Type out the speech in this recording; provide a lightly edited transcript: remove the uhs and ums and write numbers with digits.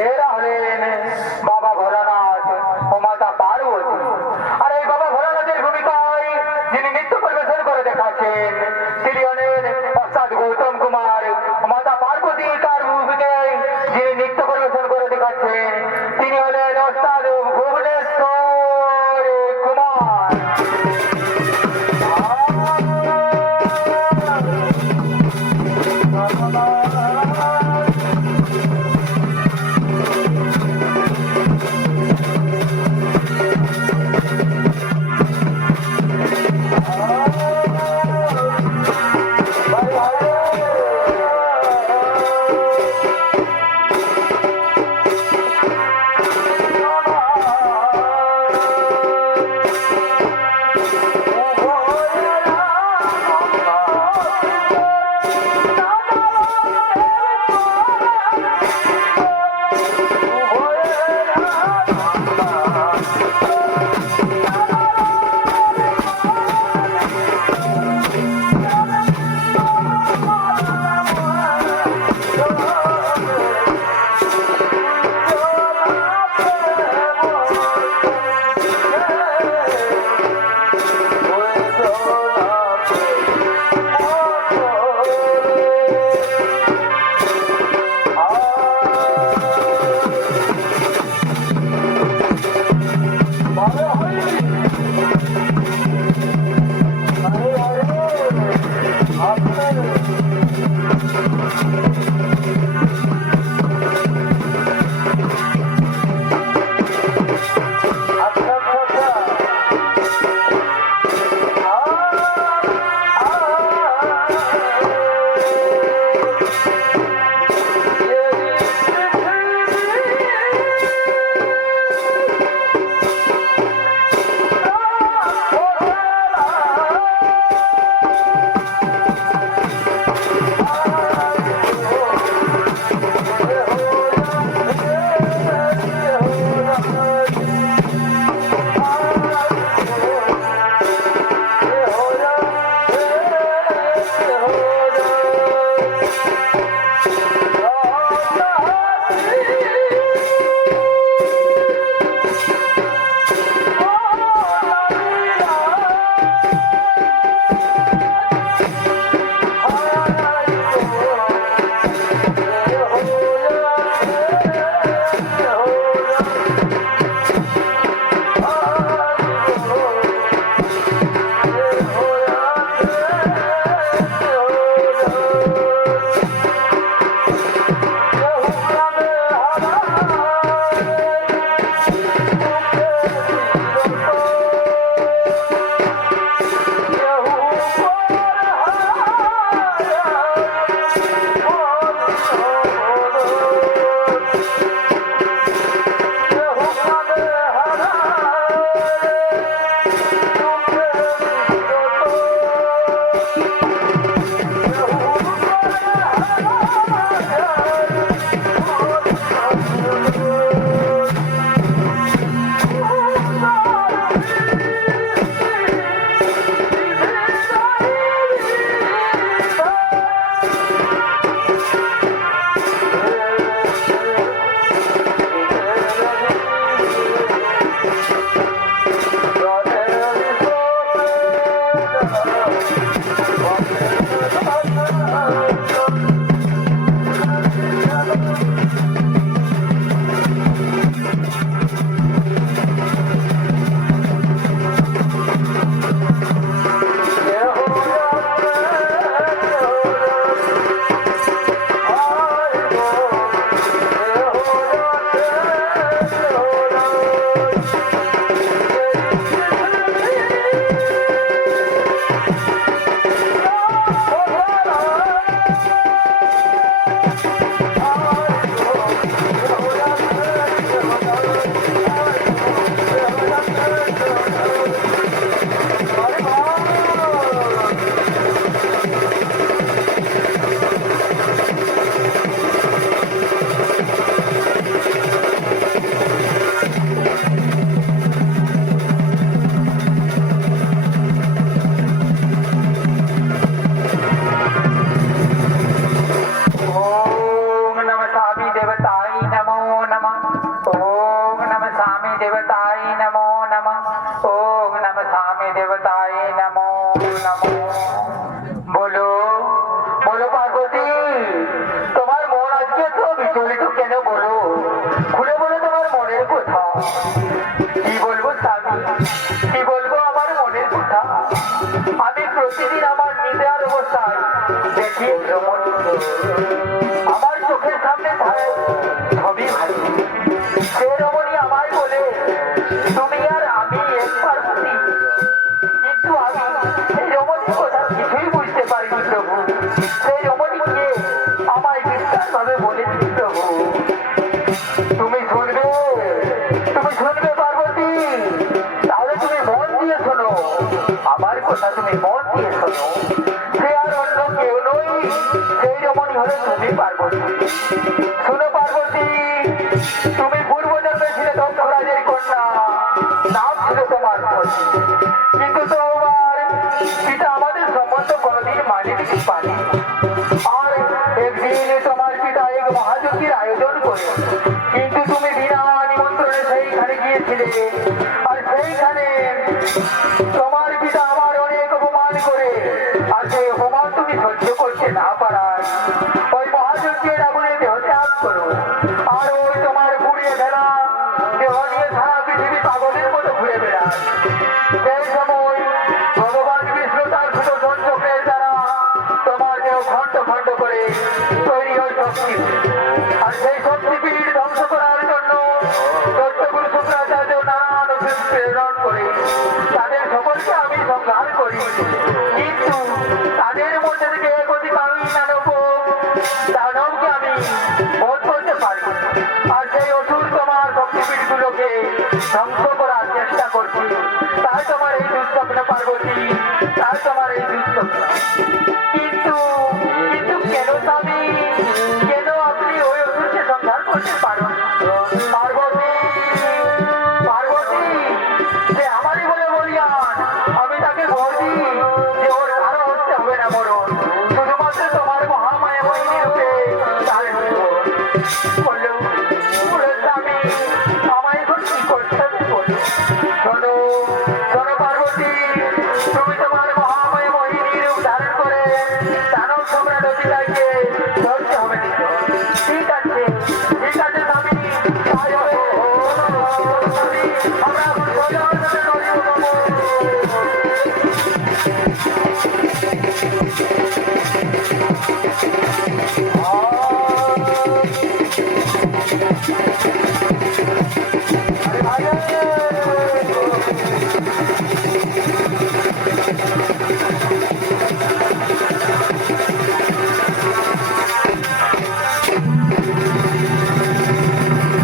এরা হলেন বাবা ভোলানাথ ও মাতা পার্বতী। আর এই বাবা ভোলানাথের ভূমিকায় যিনি নৃত্য পরিবেশন করে দেখাচ্ছেন তিনি হলেন অর্থাৎ গৌতম কুমার। মাতা পার্বতী তার ভূমিতে যিনি নৃত্য পরিবেশন করে দেখাচ্ছেন তিনি হলেন অর্থাৎ ভুবনেশ্বর কুমার। स्वामी देवताय नमो नमो। বলো বলো পার্বতী, তোমার মন আজকে তো বিচলিত কেন? বলো, খুলে বলো তোমার মনের কথা। কি বলবো স্বামী, কি বলবো আমার মনের কথা? আমি প্রতিদিন আমার নিদার অবস্থায় দেখি ভ্রমণকে, আমার চোখের সামনে ছবি ভাসে। সে রমণী আমায় বলে তুমি আর আমি এক পার্বতী, কিন্তু আমি সেই রমণীর কথা কিছুই বুঝতে পারিনি প্রভু। সেই রমণীকে আমায় বিস্তার ভাবে বলেছি প্রভু। তুমি শুনবে, তুমি শুনবে পার্বতী, তাহলে তুমি মন দিয়ে শোনো আমার কথা, তুমি মন দিয়ে শোনো। সে আর অন্য কেউ নই, সেই রমণী হলো তুমি পার্বতী। শোনো পার্বতী, তুমি পূর্ব জন্মে ছিলে দক্ষরাজের কন্যা, নাম ছিল তোমার সতী। কিন্তু তোমার পিতা আমাদের সম্বন্ধ কোনদিন মানেনি পানি। আর একদিন তোমার পিতা এক মহাযজ্ঞের আয়োজন করে, কিন্তু তুমি বিনা নিমন্ত্রণে সেইখানে গিয়েছিলে। আর সেইখানে তোমার পিতা আমার অনেক অপমান করে, আর সেই অপমান তুমি সহ্য করতে না পারায় ওই মহাযজ্ঞের আগুনে দেহ ত্যাগ করো। আর ওই তোমার পুড়িয়ে ফেলা দেহ নিয়ে সারা পৃথিবী পাগলের মতো ঘুরে বেড়ায়। সেই সময় ভগবান বিষ্ণু তার সুদর্শন চক্রের দ্বারা তোমার দেহ খণ্ড খণ্ড করে তৈরি হয় শক্তি। আর সেই শক্তিপীঠ ধ্বংস করার জন্য দৈত্যগুরু শুক্রাচার্য নানান অসুর প্রেরণ করে তাদের সকলকে আমি সংহার করি। কিন্তু তাদের মধ্যে থেকে এক অধিকারী দানবকে আমি বধ করতে পারি। আর সেই অসুর তোমার শক্তিপীঠগুলোকে ধ্বংস